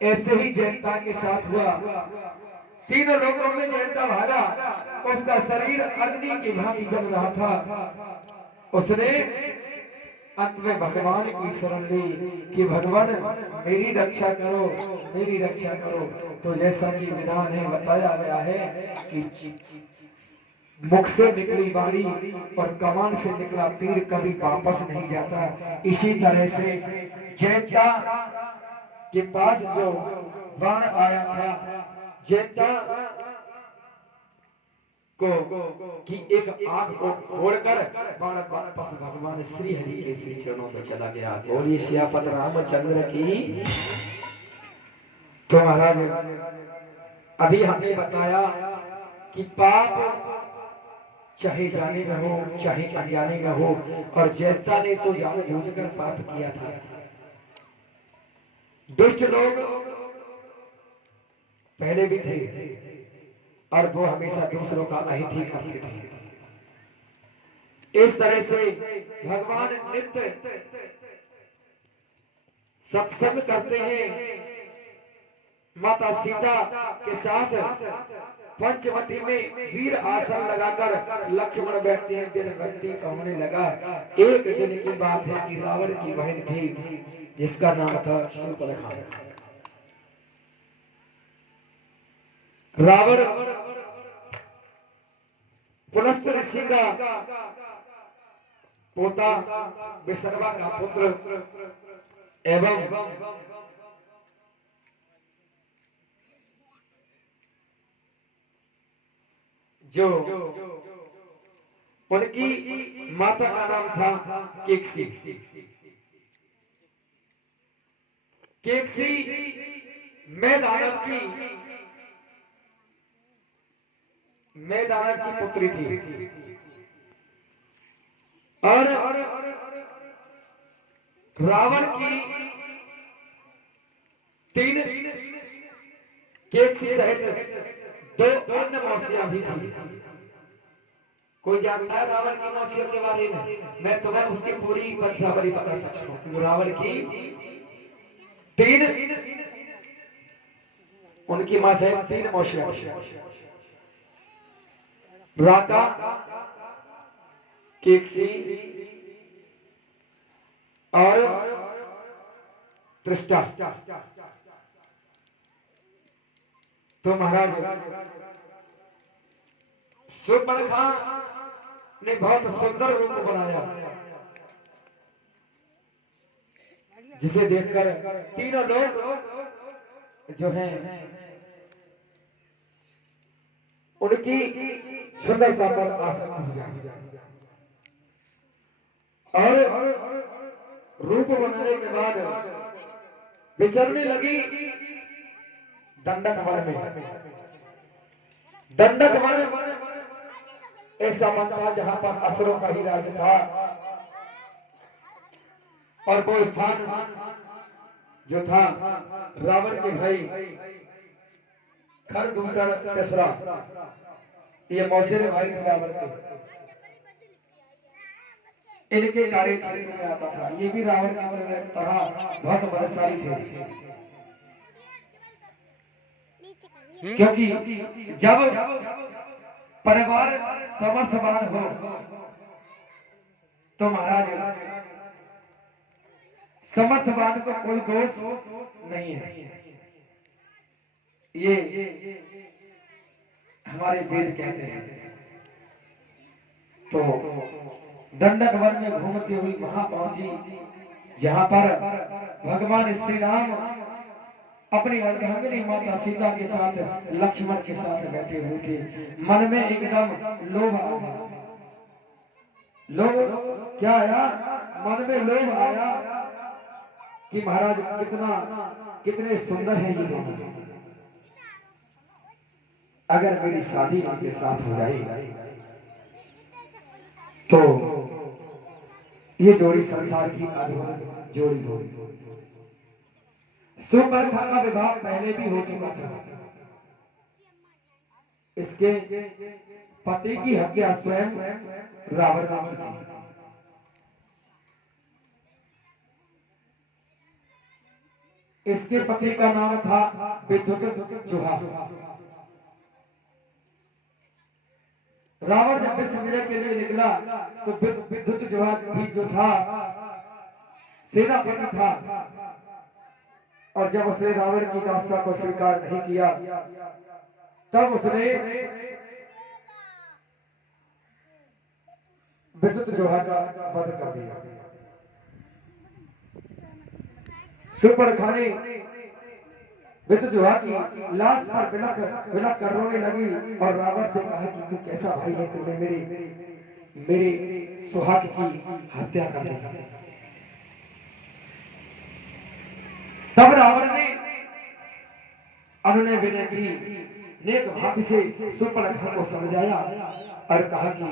ऐसे ही जयंता के साथ हुआ। तीनों लोगों में जयंता भागा, उसका शरीर अग्नि की भांति जल रहा था। उसने अंत में भगवान की शरण ली कि भगवान मेरी रक्षा करो, मेरी रक्षा करो। तो जैसा कि विधान है बताया गया है कि मुख से निकली वाणी और कमान से निकला तीर कभी वापस नहीं जाता। इसी तरह से जयंता के पास जो बाण आया था, जयंता को कि एक आंख को फोड़कर बाण वापस भगवान श्री हरि के श्री चरणों में चला गया। बोलिए सियापत रामचंद्र की। तो महाराज अभी हमने बताया कि पाप चाहे जाने में हो चाहे अनजाने में हो, और जयंता ने तो जानबूझकर पाप किया था। दुष्ट लोग पहले भी थे और वो हमेशा दूसरों का अहित ही करते थे। इस तरह से भगवान नित्य सत्संग करते हैं। माता सीता के साथ पंचवटी में वीर आसन लगाकर लक्ष्मण बैठते हैं। दिन व्यतीत होने लगा। एक दिन की बात है कि रावण की बहन थी जिसका नाम था शूर्पणखा। रावण पुलस्त ऋषि का पोता, विसर्वा का पुत्र एवं जो उनकी माता का नाम था केकसी। केकसी मैदानव की पुत्री थी। और रावण की तीन केकसी सहित दो अन्य मौसियां भी थी। कोई जानता है रावण की मौसियों के बारे में? मैं तुम्हें उसकी पूरी वंशावली बता सकता हूँ। रावण की तीन, उनकी मां से तीन मौसियां थी। राका, केकसी और त्रिष्टा। तो महाराज शूर्पणखा ने बहुत सुंदर रूप बनाया, जिसे देखकर तीनों लोग जो हैं उनकी सुंदरता पर आसक्त हो जाए। और रूप बनाने के बाद विचरने लगी दंडक वन में। दंडक वन ऐसा वन था जहां पर असुरों का ही राज था। और वो स्थान जो था रावण के भाई खरदूषण तीसरा, ये मौसेरे भाई थे रावण के, इनके कार्य क्षेत्र में आता था। ये भी रावण की तरह बहुत बलशाली थे, क्योंकि जब परिवार समर्थवान हो तो महाराज समर्थवान को कोई दोष नहीं है। ये हमारे वेद कहते हैं। तो दंडक वन में घूमती हुई वहां पहुंची, जहां पर भगवान श्री राम अपनी अर्धांगिनी माता सीता के साथ लक्ष्मण के साथ बैठे हुए थे। मन में एकदम लोभ आया। लोभ क्या आया? मन में लोभ आया कि महाराज कितने सुंदर हैं ये दोनों। अगर मेरी शादी इनके साथ हो जाए तो ये जोड़ी संसार की अद्भुत जोड़ी होगी। शूर्पणखा का विवाह पहले भी हो चुका था। इसके पति की हत्या स्वयं रावण ने की थी। इसके पति का नाम था विद्युत जुहा। रावण जब विश्व विजय के लिए निकला तो विद्युत जुहा भी जो था सेनापति था, और जब उसने रावण की दास्ता को स्वीकार नहीं किया तब उसने विद्युत जुहा का वध कर दिया। सुपर्णखा ने विद्युत जुहा की लाश पर बिलख कर रोने लगी और रावण से कहा कि तू कैसा भाई है, तूने मेरे सुहाग की हत्या कर दी। तब रावण ने अनुनय विनय की, नेक भांति से सुपर्णखा को समझाया और कहा कि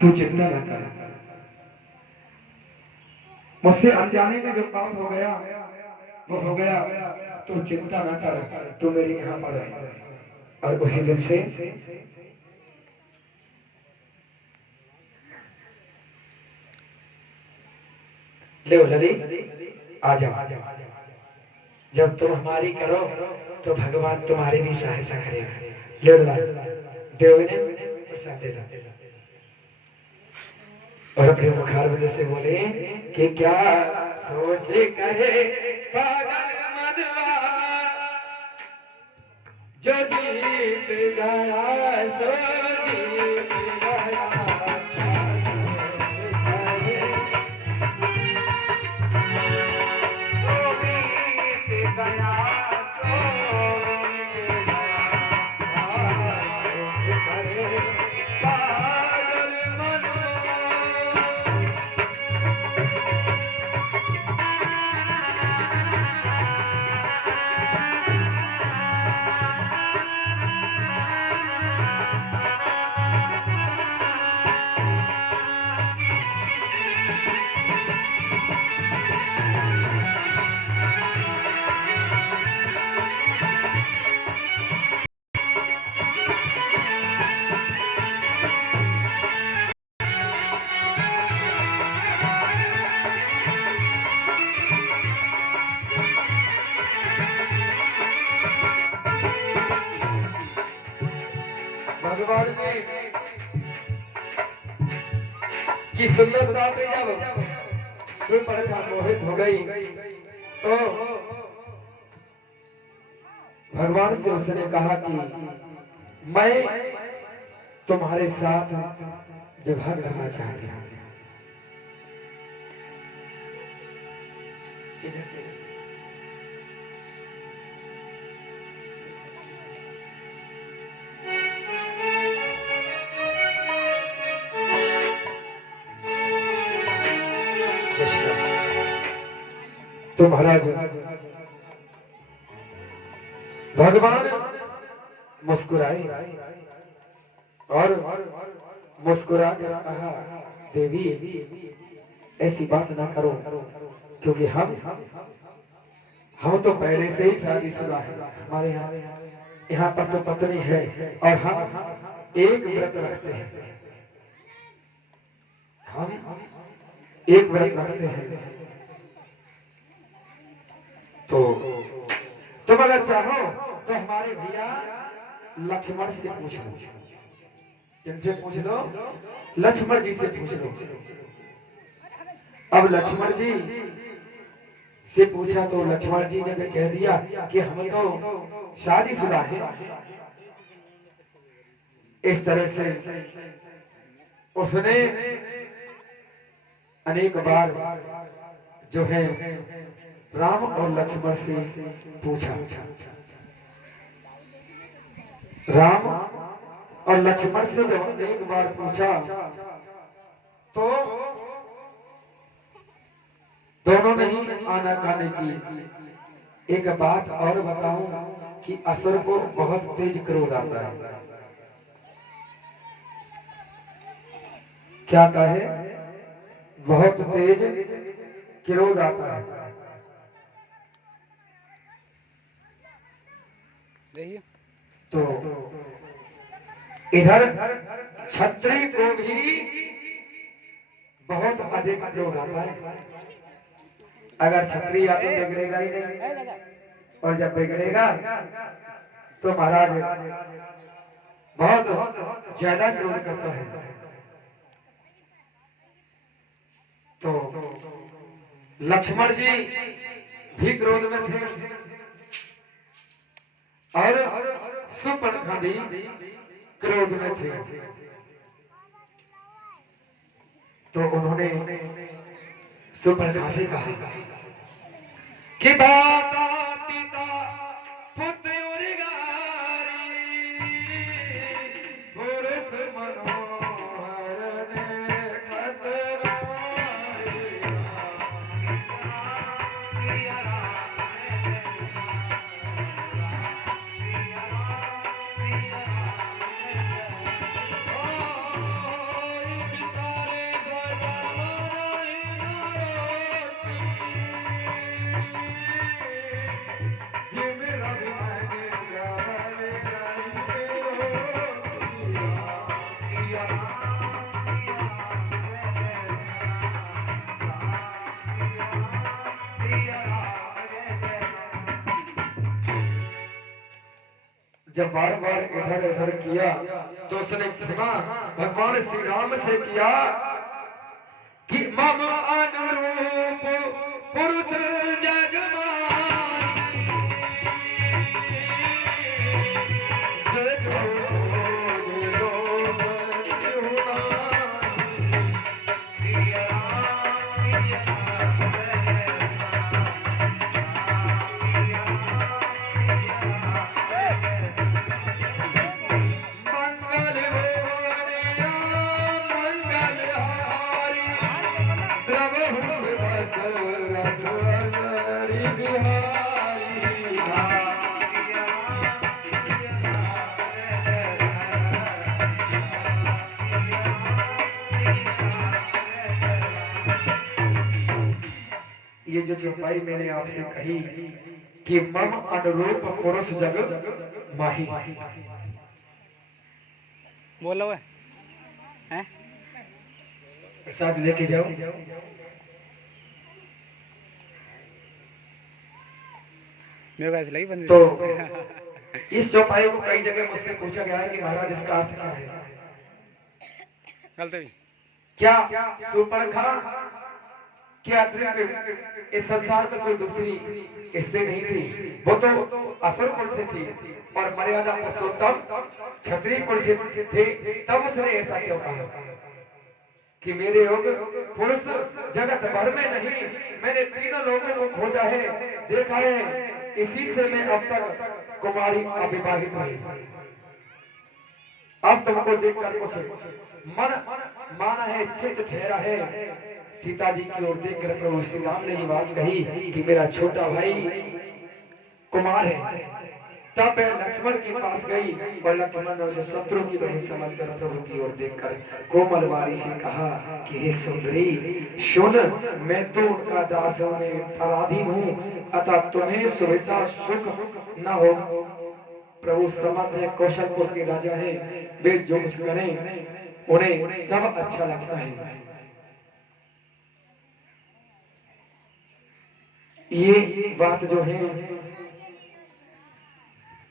तू चिंता न कर, मुझसे अनजाने में जो काम हो गया वो हो गया, तू चिंता न कर, तू मेरे यहाँ पर है। और उसी दिन से ले लली आ जाओ, जब तुम हमारी करो तो भगवान तुम्हारी भी सहायता करेगा। ले देव ने प्रसाद दे दिया और अपने मुखारबिंद से बोले कि क्या सोच करे पागल मनवा, जो जीत गया सो जीत गया, भगवान ने की सुंदरता पे जब सुपर्णखा मोहित हो गई तो भगवान से उसने कहा कि मैं तुम्हारे साथ विवाह करना चाहती हूँ। तो महाराज भगवान मुस्कुराए और मुस्कुरा कर कहा, देवी ऐसी बात ना करो, क्योंकि हम तो पहले से ही शादीशुदा है। हमारे यहाँ पर तो पत्नी है और हम एक व्रत रखते हैं, हम एक व्रत रखते हैं। तो तुम अगर चाहो तो हमारे भैया लक्ष्मण से पूछ लो। किनसे पूछ लो? लक्ष्मण जी से पूछ लो। अब लक्ष्मण जी से पूछा तो लक्ष्मण जी ने कह दिया कि हम तो शादीशुदा हैं। इस तरह से उसने अनेक बार जो है राम और लक्ष्मण से पूछा। राम और लक्ष्मण से जब एक बार पूछा तो दोनों ने ही आनाकानी की। एक बात और बताऊं कि असुर को बहुत तेज क्रोध आता है। क्या कहे? बहुत तेज क्रोध आता है। तो इधर क्षत्रिय को भी बहुत अधिक क्रोध आता है। अगर क्षत्रिय या तो बिगड़ेगा ही नहीं, और जब बिगड़ेगा तो महाराज बहुत ज्यादा क्रोध करता है। तो लक्ष्मण जी भी क्रोध में थे और सुपर्णखा भी क्रोध में थे। तो उन्होंने सुपर्णखा से कहा कि माता पिता पुत्र पुरुष मनोहर ने खतरा। जब बार बार इधर उधर किया तो उसने क्षमा भगवान श्री राम से किया कि मम अनुरूप पुरुष जग ये जो चौपाई मैंने आपसे कही कि मम अनुरूप पुरुष जग माही, बोलो है साथ लेके जाओ। मेरे को ऐसे लगी बंदी। तो इस चौपाई को कई जगह मुझसे पूछा गया है कि महाराज इसका अर्थ क्या है। गलत भी क्या सुपर्णखा के अतिरिक्त इस संसार में कोई दूसरी स्त्री नहीं थी? वो तो असुर कुल से थी और मर्यादा पुरुषोत्तम क्षत्रिय कुल से थे। तब उसने ऐसा क्यों कहा कि मेरे योग पुरुष जगत भर में नहीं, मैंने तीनों लोगों को खोजा है, देखा है, इसी से मैं अब तक कुमारी अविवाहित रही। अब तुमको देखकर कुछ मन माना है, चित्त ठहरा है। सीता जी की ओर देख कर प्रभु श्री राम ने ये बात कही कि मेरा छोटा भाई कुमार है। तब लक्ष्मण के पास गई और लक्ष्मण ने उसे शत्रु की बहन समझकर प्रभु की ओर देखकर कोमल वाणी से कहा कि हे सुंदरी सुन, मैं तो उनका दास हूं, मैं पराधीन हूं, अतः तुम्हें सुविधा सुख न हो। प्रभु समर्थ है, कौशलपुर के राजा है, वे जो कुछ करें उन्हें सब अच्छा लगता है। ये बात जो है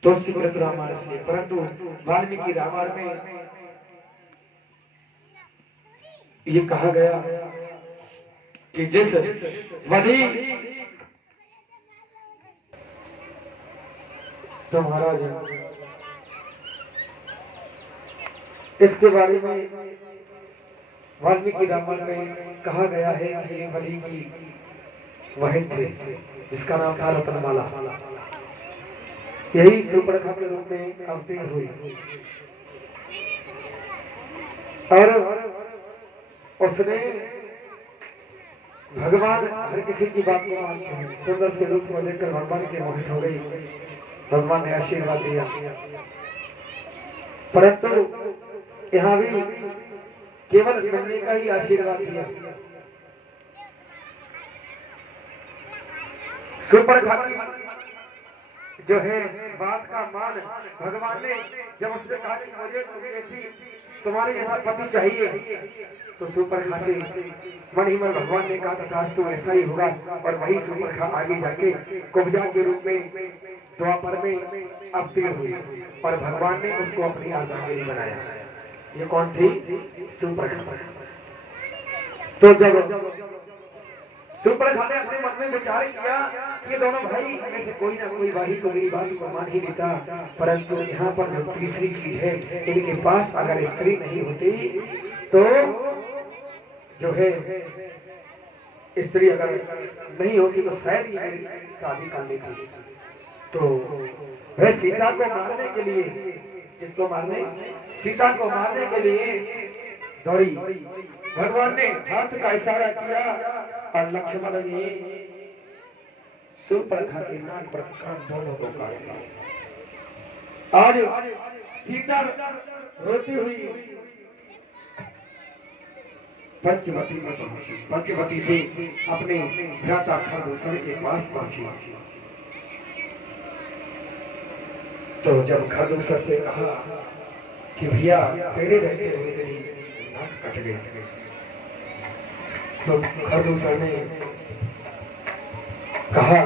तुलसीकृत रामायण से, परंतु वाल्मीकि रामायण में ये कहा गया कि जिस वली तो महाराज इसके बारे में वाल्मीकि रामायण में कहा गया है कि ये वली की बहन थे जिसका नाम था रत्नमाला। यही सुपर्णखा के रूप में अवतीर्ण हुई और उसने भगवान हर किसी की बात को मानते हैं। सुंदर से रूप को देखकर भगवान के मोहित हो गई। भगवान ने आशीर्वाद दिया, परंतु यहाँ भी केवल मिलने का ही आशीर्वाद दिया। सुपर्णखा की जो है बात का मान भगवान ने जब उसने कहा कि मुझे तुम जैसी तुम्हारे जैसा पति चाहिए। तो सुपर्णखा से मन ही मन भगवान ने कहा तथास्तु ऐसा ही होगा। और वही सुपर्णखा आगे जाके कुब्जा के रूप में द्वापर में अवतीर्ण हुई और भगवान ने उसको अपनी अर्धांगिनी बनाया। ये कौन थी? सुपर्णखा। तो जब सुपर्णखा ने अपने मन में विचार किया कि दोनों भाई में से कोई ना कोई भाई तो मेरी बात को मान ही लेता, परंतु यहाँ पर जो तीसरी चीज है, इनके पास अगर स्त्री नहीं होती तो जो है स्त्री अगर नहीं होती तो शायद ये मेरी शादी कर लेती। तो वह सीता को मारने के लिए, किसको मारने? सीता को मारने के लिए दौड़ी। भगवान ने हाथ का इशारा किया और लक्ष्मण ने सुपर्णखा के नाक पर कान दोनों को काट दिया। आज सीता रोती हुई पंचवटी में पहुंची। पंचवटी से अपने भ्राता खरदूषण के पास पहुंची। तो जब खरदूषण से कहा कि भैया तेरे रहते हुए मेरी नाक कट गई, तो खरदूषण ने कहा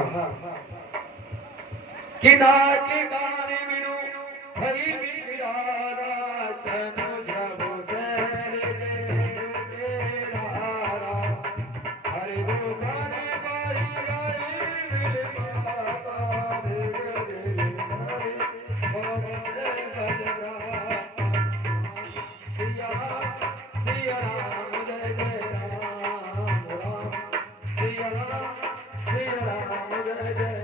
कि नाक गाने मिनु हरि बिरारा चनु सब सहरे तेरा हरि दूषण बाई गाई मिल पाता सिया सिया राम जय जय राम राम सिया राम जय जय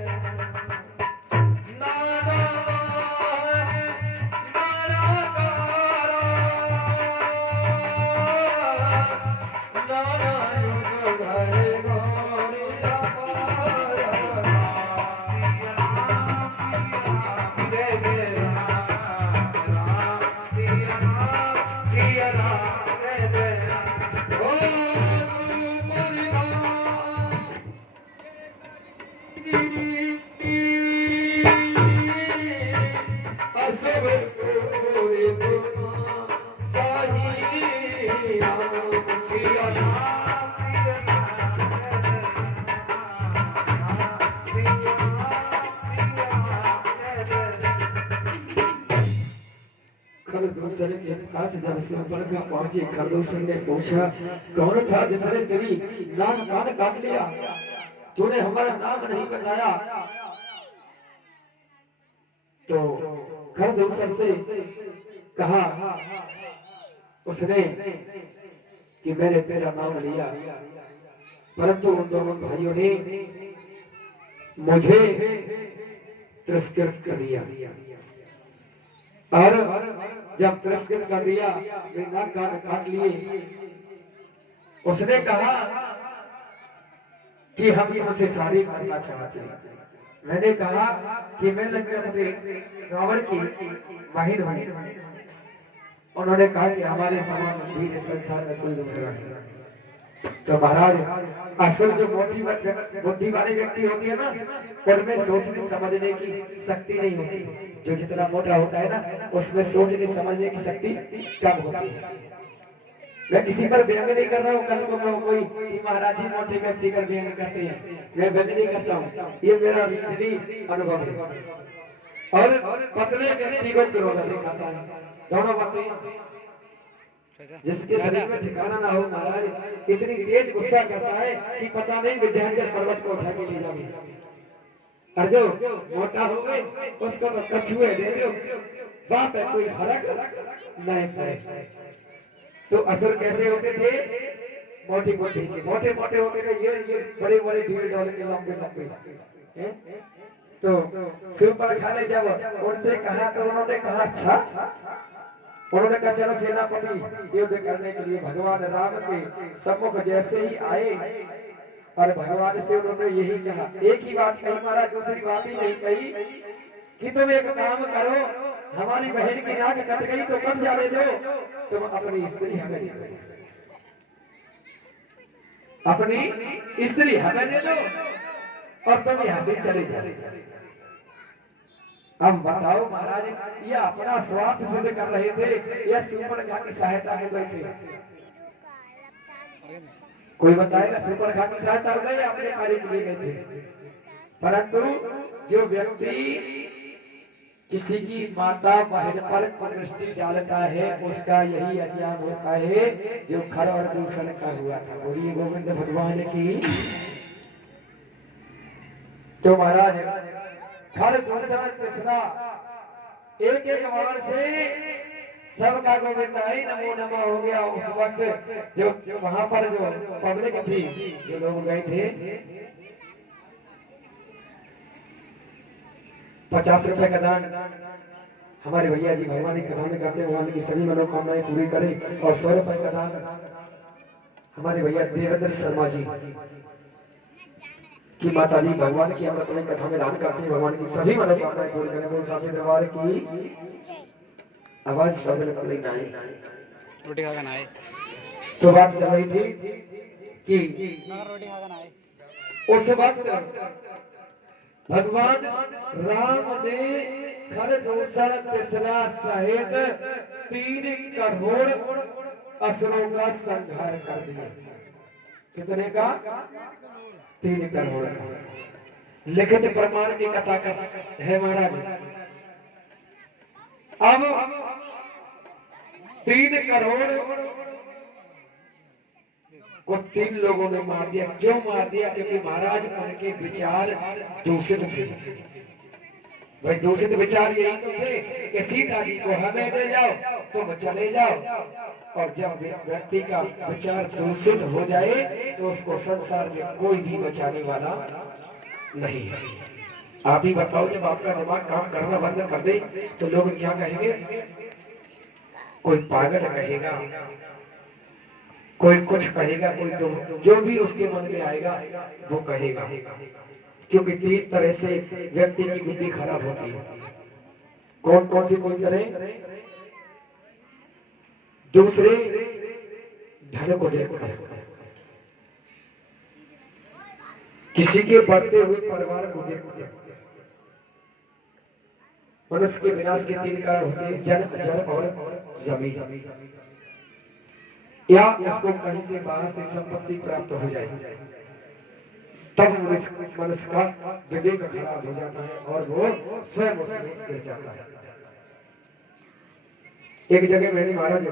खरदूषण के पास जब सुपर्णखा पहुंची, खरदूषण ने पूछा कौन था जिसने तेरी नाक कान काट लिया? तूने हमारा नाम नहीं बताया। तो खरदूषण से कहा उसने कि मैंने तेरा नाम लिया, परंतु उन दोनों भाइयों ने मुझे तिरस्कृत कर दिया। और जब तिरस्कृत कर दिया, वे नाक कान काट लिए। उसने कहा कि हम तुमसे शादी करना चाहते हैं। मैंने कहा कि मैं लंकापति रावण की बहन हूं। उन्होंने कहा कि हमारे समान वीर संसार में कोई दूसरा नहीं। तो महाराज असुर जो मोटी बुद्धि वाले व्यक्ति होती है ना, उनमें सोचने समझने की शक्ति नहीं होती। जो जितना मोटा होता है ना, उसमें सोचने समझने की शक्ति कम होती है। मैं किसी पर व्यंग नहीं कर रहा हूँ। कल को मैं कोई कि महाराज जी मोटे व्यक्ति का व्यंग करते हैं, मैं व्यंग नहीं करता हूँ। ये मेरा जिंदगी अनुभव है। और पतले व्यक्ति को क्रोध दिखाता है। दोनों बातें जिसके शरीर में ठिकाना ना हो, महाराज इतनी तेज गुस्सा करता है कि पता नहीं विंध्याचल पर्वत को उठा के ले जाए। और जो मोटा हो गए उसको तो कछुए दे दो, बाप है कोई फर्क नहीं पड़े। तो असुर कैसे होते थे? मोटी बुद्धि के, मोटे मोटे होते थे। ये बड़े बड़े ढील ढोल के लंबे लंबे। तो सुपर्णखा ने जब उनसे कहा तो उन्होंने कहा अच्छा। उन्होंने कहा चलो सेनापति युद्ध करने के लिए भगवान राम के सम्मुख जैसे ही आए और भगवान से उन्होंने यही कहा, एक ही बात कही महाराज, दूसरी बात ही नहीं कही कि तुम एक काम करो, हमारी बहन की नाक कट गई तो कब जाने दो, तुम अपनी स्त्री हमें दे दो, अपनी स्त्री हमें दे दो और तुम यहाँ से चले जाओ। अब बताओ महाराज, ये अपना स्वार्थ सिद्ध कर रहे थे या शूर्पणखा की सहायता में गए थे? कोई बताएगा शूर्पणखा की सहायता हो गई या अपने कार्य के लिए गए थे? परंतु जो व्यक्ति किसी की माता बहन पर कुदृष्टि डालता है उसका यही अज्ञान होता है जो खर और दूषण का हुआ था। बोलिए गोविंद भगवान की। तो महाराज खर दूषण कृष्णा एक एक बाण से सबका गोविंद आई नमो नमः हो गया। उस वक्त जो वहां पर जो पब्लिक थी, जो लोग गए थे, 50 रुपए का दान हमारे भैया जी भगवान की कथा में करते हैं, भगवान की सभी मनोकामनाएं पूरी करें। और 100 रुपए का दान हमारे भैया देवेंद्र शर्मा जी की माता जी भगवान की अमृतमय कथा में दान करते हैं, भगवान की सभी मनोकामनाएं पूरी करें। बोल साचे दरबार की आवाज बिल्कुल नहीं आई। रोटी खा कर आए तो बात चल रही थी कि रोटी खा कर आए। उस वक्त भगवान राम ने खर दूषण तृष्णा सहित 3 करोड़ असुरों का संहार कर दिया। कितने का? 3 करोड़ का। लिखित प्रमाण की कथा है महाराज। अब 3 करोड़ को 3 लोगों ने मार दिया। क्यों मार दिया? क्योंकि महाराज उनके विचार दूषित थे। भाई दूषित विचार यही तो थे कि सीता जी को हमें दे जाओ, तुम चले जाओ। और जब व्यक्ति का विचार दूषित हो जाए तो उसको संसार में कोई भी बचाने वाला नहीं है। आप ही बताओ, जब आपका दिमाग काम करना बंद कर दे तो लोग क्या कहेंगे? कोई पागल कहेगा, कोई कुछ कहेगा, कोई तो जो भी उसके मन में आएगा वो कहेगा। क्योंकि 3 तरह से व्यक्ति की बुद्धि खराब होती है। कौन कौन सी 3 तरह? दूसरे धन को देखकर, किसी के बढ़ते हुए परिवार को देखकर। मनुष्य के विनाश के 3 कारण होते हैं, जन, जल और जमीन। या उसको कहीं से बाहर से संपत्ति प्राप्त हो जाए तब मनुष्य का विवेक खराब हो जाता है और वो स्वयं उसमें गिर जाता है। एक जगह मैंने महाराज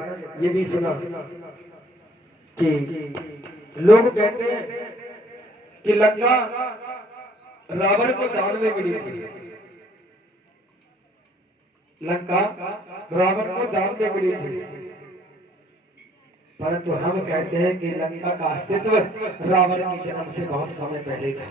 ये भी सुना कि लोग कहते हैं कि लंका रावण को दान में मिली थी। लंका रावण को दान में मिली थी, परंतु हम कहते हैं कि लंका का अस्तित्व रावण के जन्म से बहुत समय पहले था।